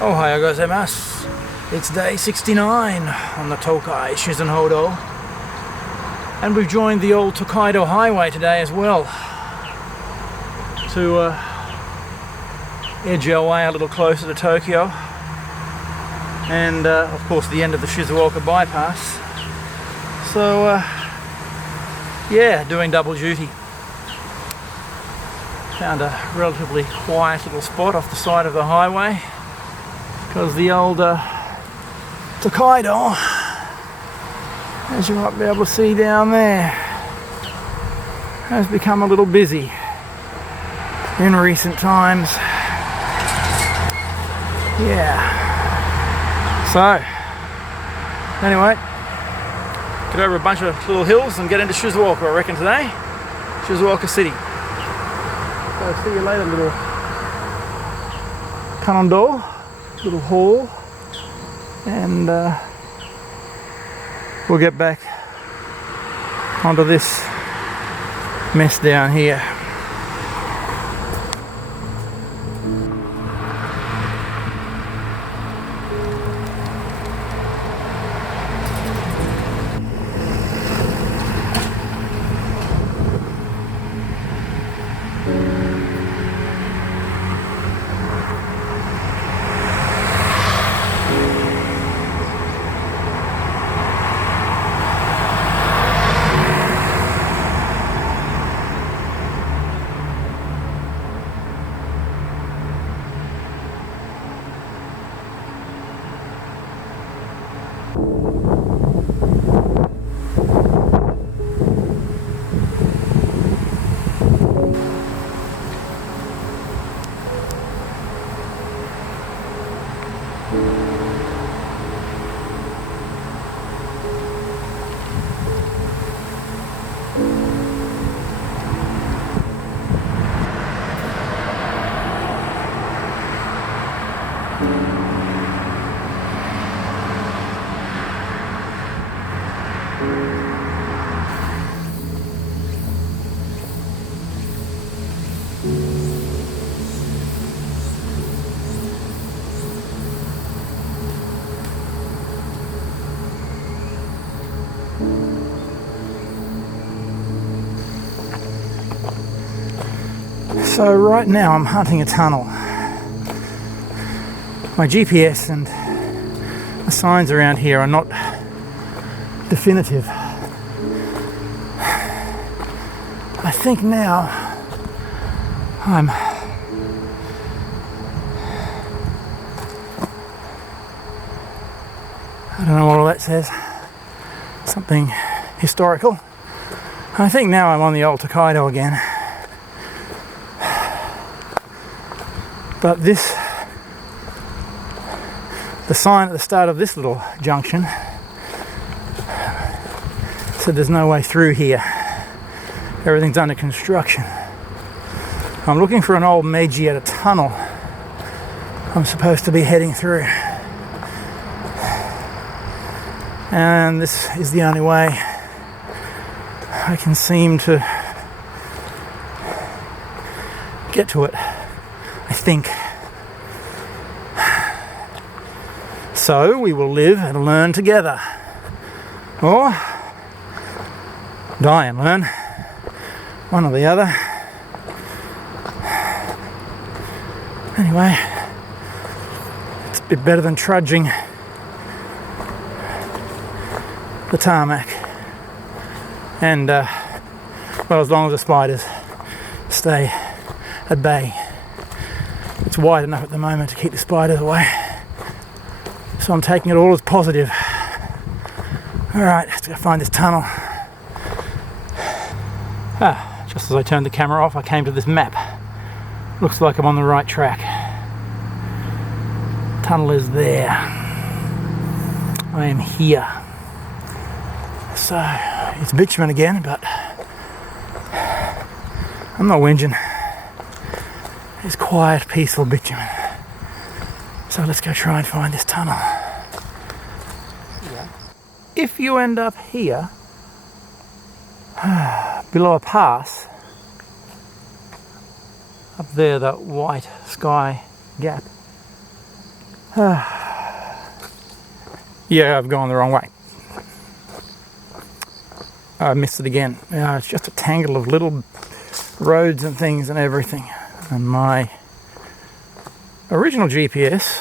Ohayou gozaimasu. It's day 69 on the Tokai, Shizen Hodo. And we've joined the Old Tokaido Highway today as well to edge our way a little closer to Tokyo. And of course the end of the Shizuoka bypass. So yeah, doing double duty. Found a relatively quiet little spot off the side of the highway because the old Tokaido, as you might be able to see down there, has become a little busy in recent times. Yeah. So, anyway, get over a bunch of little hills and get into Shizuoka, I reckon, today. Shizuoka City. So, see you later, little Kanondo, little hall, and we'll get back onto this mess down here. So right now I'm hunting a tunnel. My GPS and the signs around here are not definitive. I think now I don't know what all that says. Something historical. I think now I'm on the Old Tokaido again. But the sign at the start of this little junction said there's no way through here. Everything's under construction. I'm looking for an old Magi Tunnel I'm supposed to be heading through. And this is the only way I can seem to get to it, I think. So we will live and learn together, or die and learn, one or the other. Anyway, it's a bit better than trudging the tarmac, and well, as long as the spiders stay at bay. It's wide enough at the moment to keep the spiders away, so I'm taking it all as positive. Alright, let's go find this tunnel. Just as I turned the camera off, I came to this map. Looks like I'm on the right track. Tunnel is there. I am here. So, it's bitumen again, but I'm not whinging. It's quiet, peaceful bitumen. So let's go try and find this tunnel. If you end up here, below a pass, up there, that white sky gap, Yeah, I've gone the wrong way. I missed it again. It's just a tangle of little roads and things and everything. And my original GPS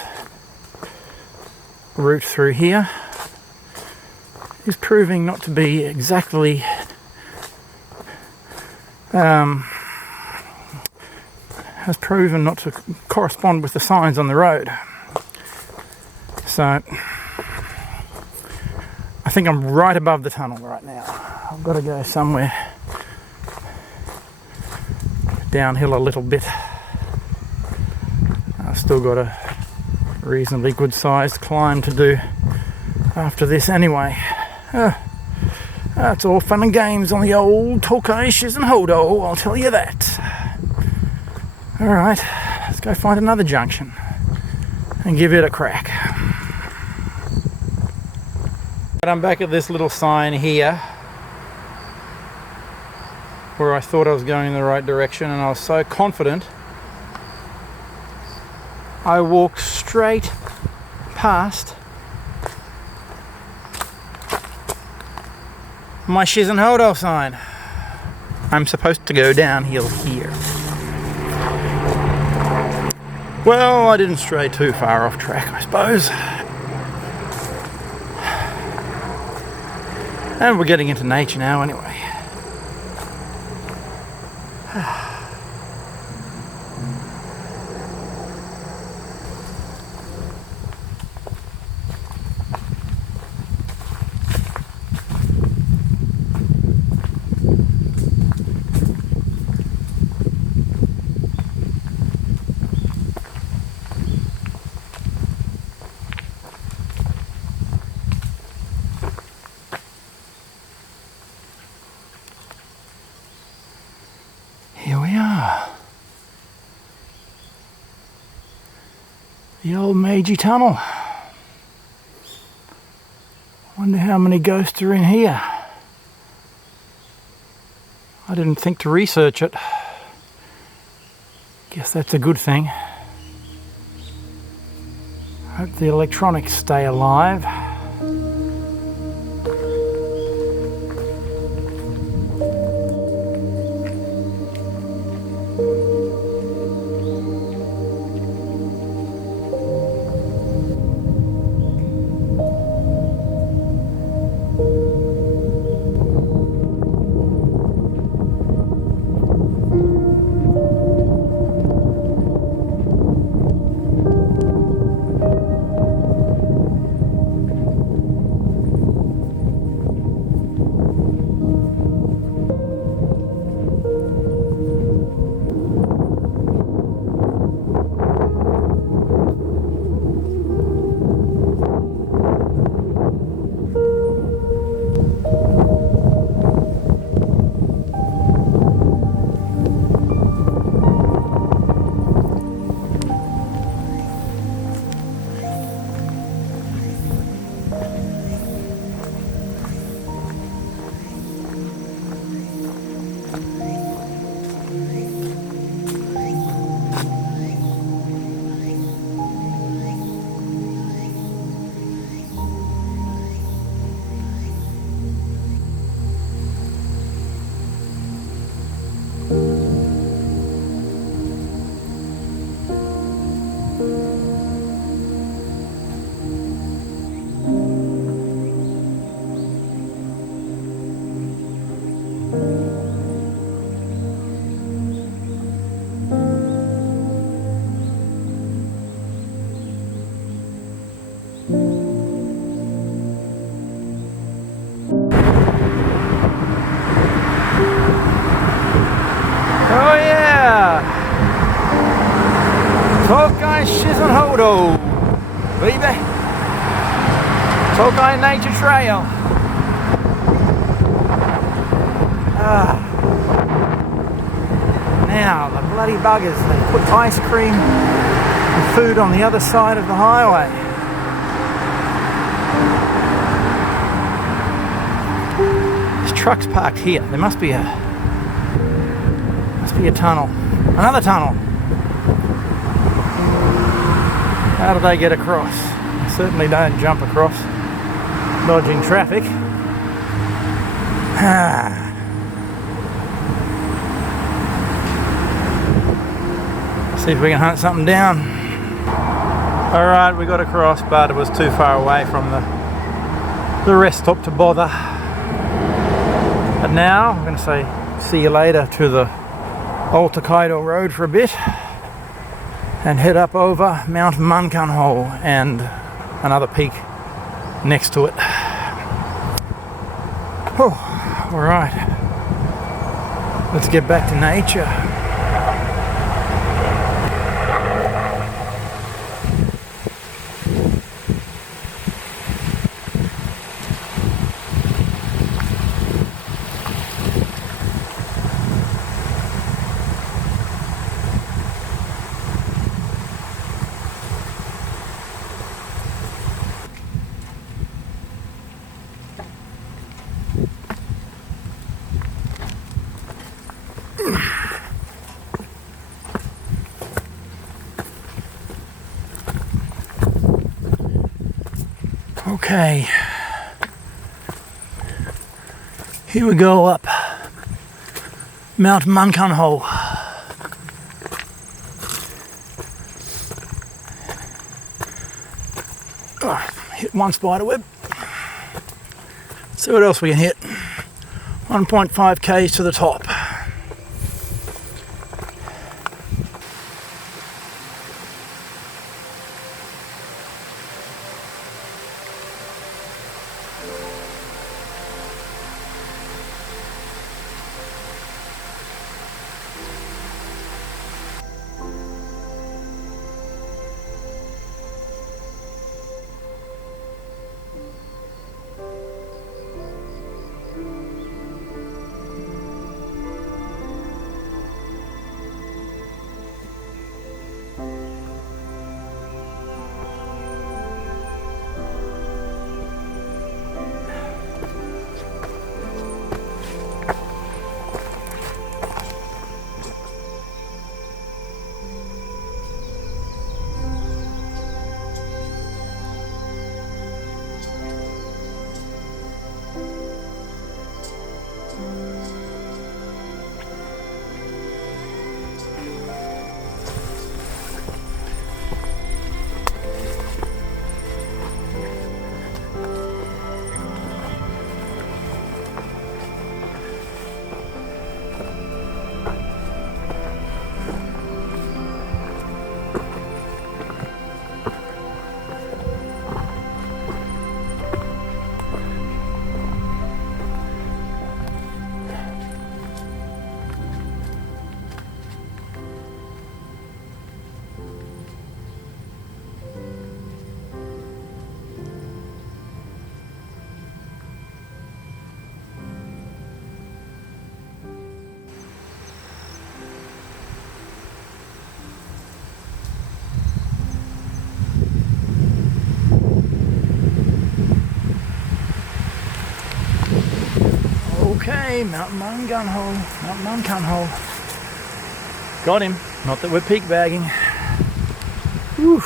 route through here is proving not to be exactly has proven not to correspond with the signs on the road. So I think I'm right above the tunnel right now. I've got to go somewhere downhill a little bit. I've still got a reasonably good sized climb to do after this anyway. It's all fun and games on the old Tokai Shizen Hodo, I'll tell you that. Alright, let's go find another junction and give it a crack. I'm back at this little sign here where I thought I was going in the right direction, and I was so confident I walked straight past my Shizen Hodo sign. I'm supposed to go downhill here. Well, I didn't stray too far off track, I suppose. And we're getting into nature now anyway. Here we are. The old Magi Tunnel. Wonder how many ghosts are in here. I didn't think to research it. Guess that's a good thing. Hope the electronics stay alive. Tokai Shizen Hodo, baby. Tokai Nature Trail. Now, the bloody buggers, they put ice cream and food on the other side of the highway. This truck's parked here. There must be a tunnel. Another tunnel. How do they get across? They certainly don't jump across, dodging traffic. See if we can hunt something down. Alright, we got across, but it was too far away from the rest stop to bother. But now I'm going to say see you later to the Old Tokaido road for a bit and head up over Mount Manho and another peak next to it. Oh, alright, let's get back to nature. Okay, here we go up Mount Manho. Oh, hit one spider web. See what else we can hit. 1.5 k's to the top. Okay, Mount Manho. Got him. Not that we're peak bagging. Whew.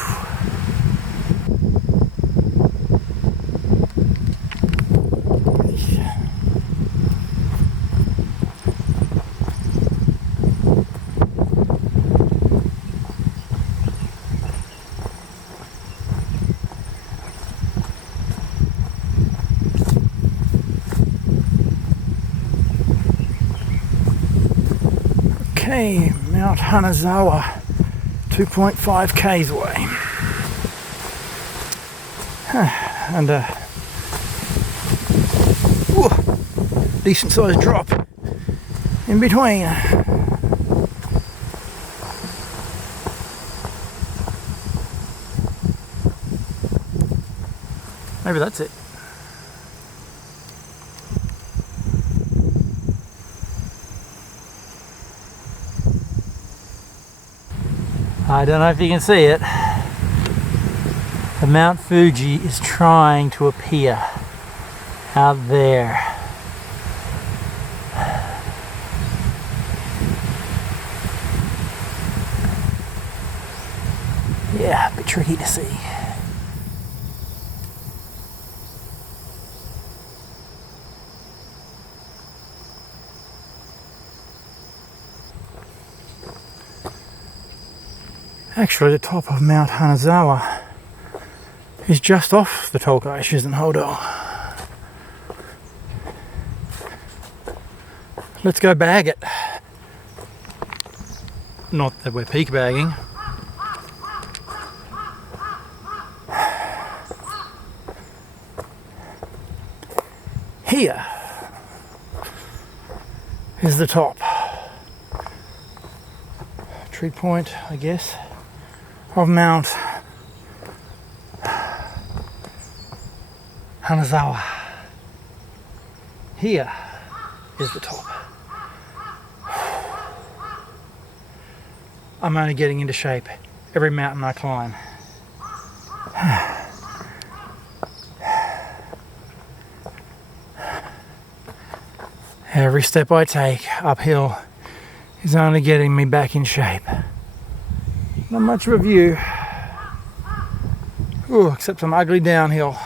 Okay, Mount Hanazawa, 2.5 k's away. And decent sized drop in between. Maybe that's it. I don't know if you can see it. The Mount Fuji is trying to appear out there. Yeah, a bit tricky to see. Actually, the top of Mount Hanazawa is just off the Tokai Shizen Hodo. Let's go bag it. Not that we're peak bagging. Here is the top. Tree point, I guess, of Mount Hanazawa. Here is the top. I'm only getting into shape every mountain I climb. Every step I take uphill is only getting me back in shape. Not much of a view. Ooh, except some ugly downhill.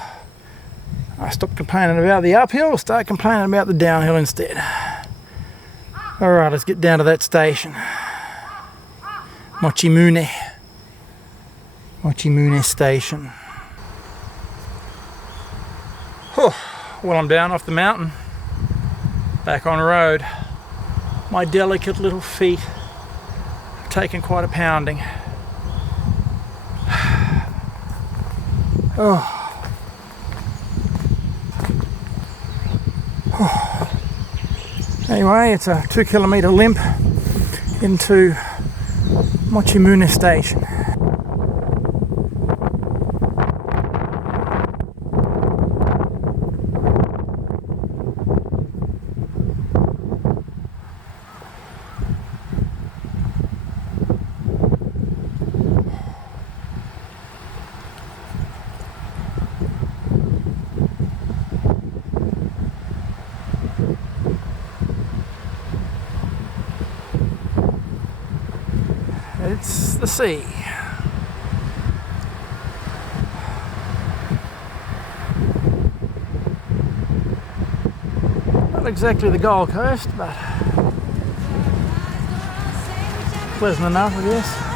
I stop complaining about the uphill, start complaining about the downhill instead. Alright, let's get down to that station. Mochimune station. Well, I'm down off the mountain, back on road. My delicate little feet have taken quite a pounding. Anyway, it's a 2 kilometre limp into Mochimune station. It's the sea. Not exactly the Gold Coast, but pleasant enough, I guess.